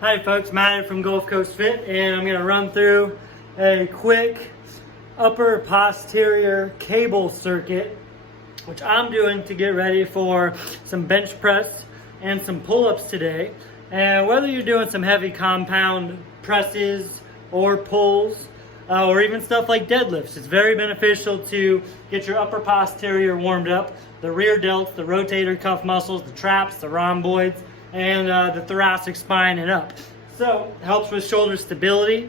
Hi folks, Matt from Gulf Coast Fit, and I'm going to run through a quick upper posterior cable circuit, which I'm doing to get ready for some bench press and some pull-ups today. And whether you're doing some heavy compound presses or pulls, or even stuff like deadlifts, it's very beneficial to get your upper posterior warmed up, the rear delts, the rotator cuff muscles, the traps, the rhomboids, and the thoracic spine and up. So it helps with shoulder stability,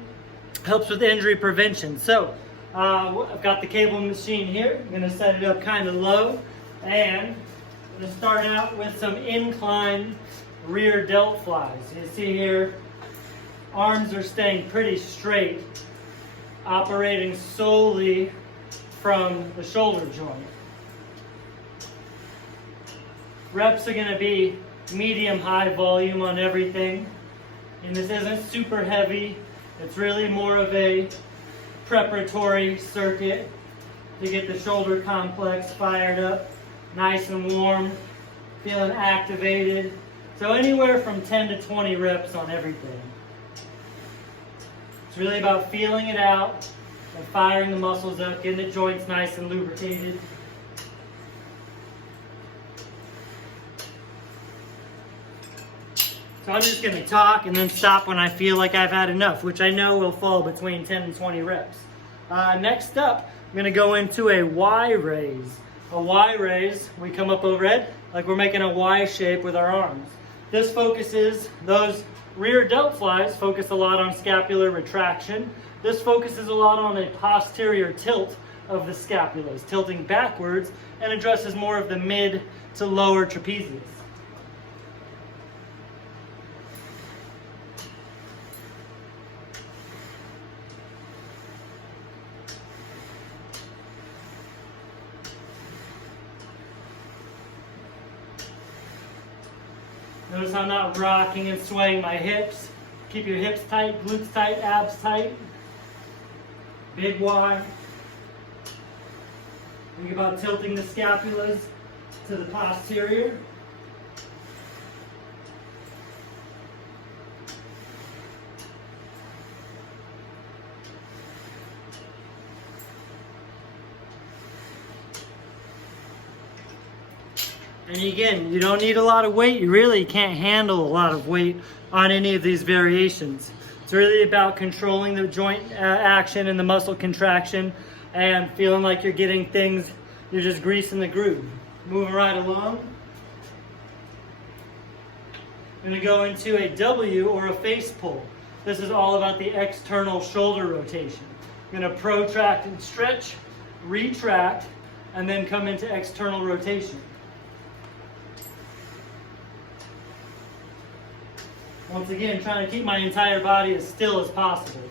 helps with injury prevention. So I've got the cable machine here. I'm going to set it up kind of low, and I'm going to start out with some incline rear delt flies. You see here, arms are staying pretty straight, operating solely from the shoulder joint. Reps are going to be medium-high volume on everything, and this isn't super heavy. It's really more of a preparatory circuit to get the shoulder complex fired up, nice and warm, feeling activated. So anywhere from 10 to 20 reps on everything. It's really about feeling it out and firing the muscles up, getting the joints nice and lubricated. So I'm just going to talk and then stop when I feel like I've had enough, which I know will fall between 10 and 20 reps. Next up, I'm going to go into a Y raise. A Y raise, we come up overhead like we're making a Y shape with our arms. This focuses, those rear delt flies focus a lot on scapular retraction. This focuses a lot on a posterior tilt of the scapulas, tilting backwards, and addresses more of the mid to lower trapezius. Notice I'm not rocking and swaying my hips. Keep your hips tight, glutes tight, abs tight. Big Y. Think about tilting the scapulas to the posterior. And again, you don't need a lot of weight. You really can't handle a lot of weight on any of these variations. It's really about controlling the joint action and the muscle contraction and feeling like you're getting things, you're just greasing the groove. Moving right along. I'm going to go into a W or a face pull. This is all about the external shoulder rotation. I'm going to protract and stretch, retract, and then come into external rotation. Once again, trying to keep my entire body as still as possible.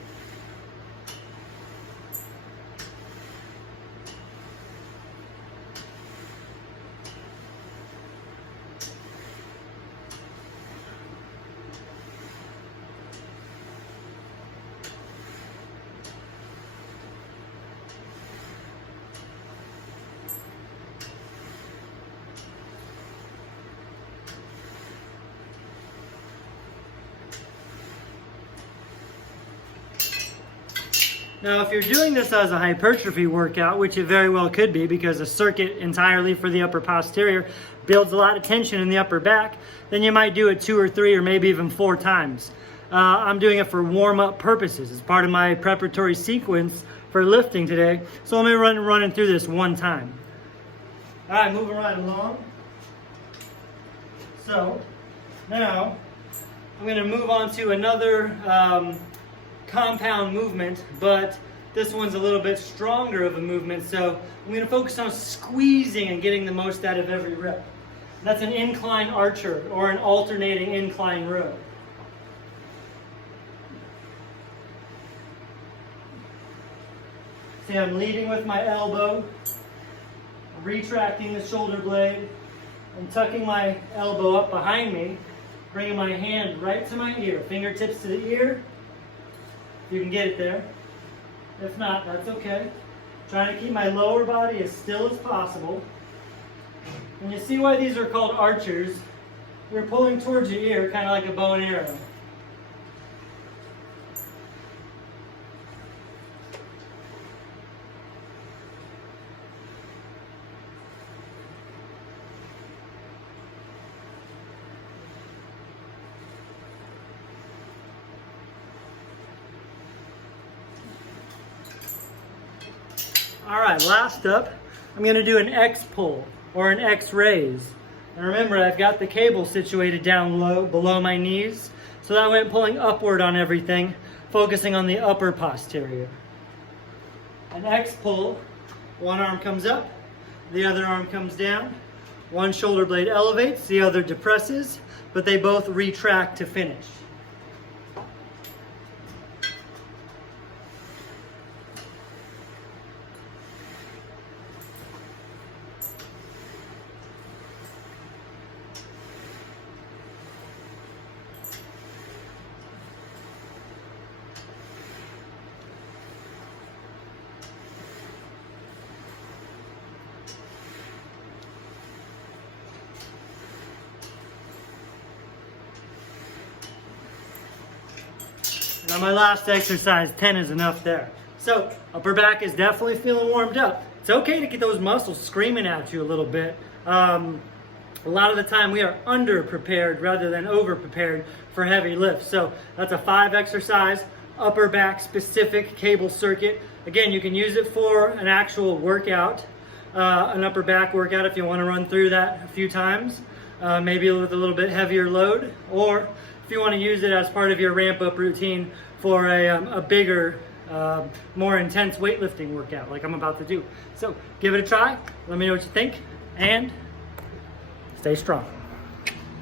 Now, if you're doing this as a hypertrophy workout, which it very well could be because a circuit entirely for the upper posterior builds a lot of tension in the upper back, then you might do it 2 or 3 or maybe even 4 times. I'm doing it for warm-up purposes. It's part of my preparatory sequence for lifting today. So let me running through this one time. All right, moving right along. So now I'm going to move on to another compound movement, but this one's a little bit stronger of a movement, so I'm going to focus on squeezing and getting the most out of every rep. That's an incline archer or an alternating incline row. See, I'm leading with my elbow, retracting the shoulder blade, and tucking my elbow up behind me, bringing my hand right to my ear, fingertips to the ear. You can get it there. If not, that's okay. Trying to keep my lower body as still as possible. And you see why these are called archers. You're pulling towards your ear, kind of like a bow and arrow. All right, last up, I'm gonna do an X pull or an X raise. And remember, I've got the cable situated down low, below my knees, so that way I'm pulling upward on everything, focusing on the upper posterior. An X pull, one arm comes up, the other arm comes down, one shoulder blade elevates, the other depresses, but they both retract to finish. Now my last exercise, 10 is enough there. So upper back is definitely feeling warmed up. It's okay to get those muscles screaming at you a little bit. A lot of the time we are under prepared rather than over prepared for heavy lifts. So that's a 5 exercise, upper back specific cable circuit. Again, you can use it for an actual workout, an upper back workout if you want to run through that a few times, maybe with a little bit heavier load, or if you want to use it as part of your ramp up routine for a bigger, more intense weightlifting workout like I'm about to do. So give it a try, let me know what you think, and stay strong.